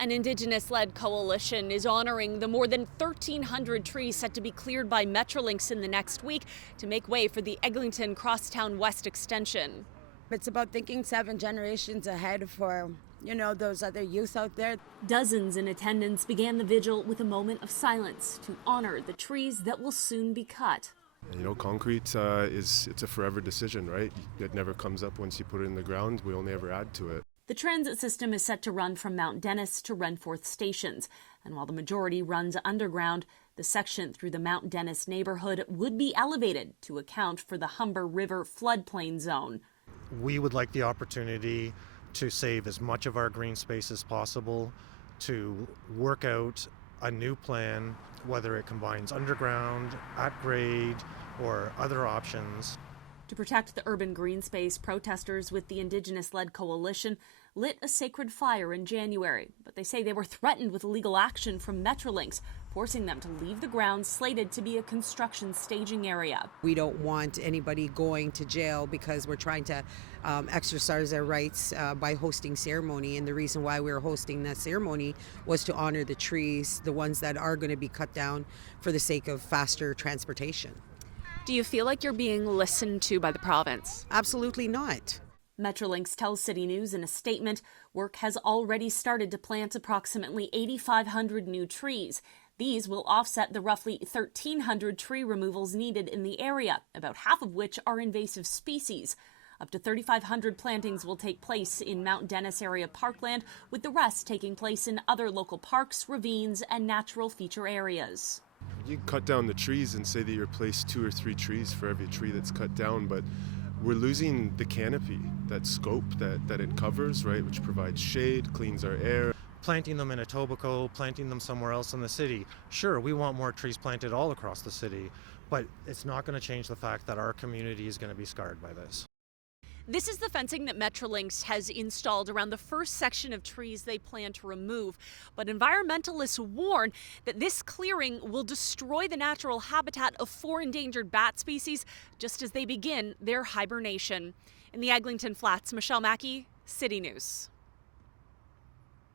An Indigenous-led coalition is honoring the more than 1,300 trees set to be cleared by Metrolinx in the next week to make way for the Eglinton Crosstown West Extension. It's about thinking 7 generations ahead for, those other youth out there. Dozens in attendance began the vigil with a moment of silence to honor the trees that will soon be cut. Concrete it's a forever decision, right? It never comes up once you put it in the ground. We only ever add to it. The transit system is set to run from Mount Dennis to Renforth stations, and while the majority runs underground, the section through the Mount Dennis neighborhood would be elevated to account for the Humber River floodplain zone. We would like the opportunity to save as much of our green space as possible, to work out a new plan, whether it combines underground, at grade, or other options. To protect the urban green space, protesters with the Indigenous-led coalition lit a sacred fire in January, but they say they were threatened with legal action from Metrolinx, forcing them to leave the grounds slated to be a construction staging area. We don't want anybody going to jail because we're trying to exercise our rights by hosting ceremony, and the reason why we were hosting that ceremony was to honor the trees, the ones that are going to be cut down for the sake of faster transportation. Do you feel like you're being listened to by the province? Absolutely not. Metrolinx tells CityNews in a statement, work has already started to plant approximately 8,500 new trees. These will offset the roughly 1,300 tree removals needed in the area, about half of which are invasive species. Up to 3,500 plantings will take place in Mount Dennis area parkland, with the rest taking place in other local parks, ravines, and natural feature areas. You cut down the trees and say that you replace 2 or 3 trees for every tree that's cut down, but we're losing the canopy, that scope that it covers, right, which provides shade, cleans our air. Planting them in Etobicoke, planting them somewhere else in the city. Sure, we want more trees planted all across the city, but it's not going to change the fact that our community is going to be scarred by this. This is the fencing that Metrolinx has installed around the first section of trees they plan to remove. But environmentalists warn that this clearing will destroy the natural habitat of 4 endangered bat species just as they begin their hibernation. In the Eglinton Flats, Michelle Mackey, City News.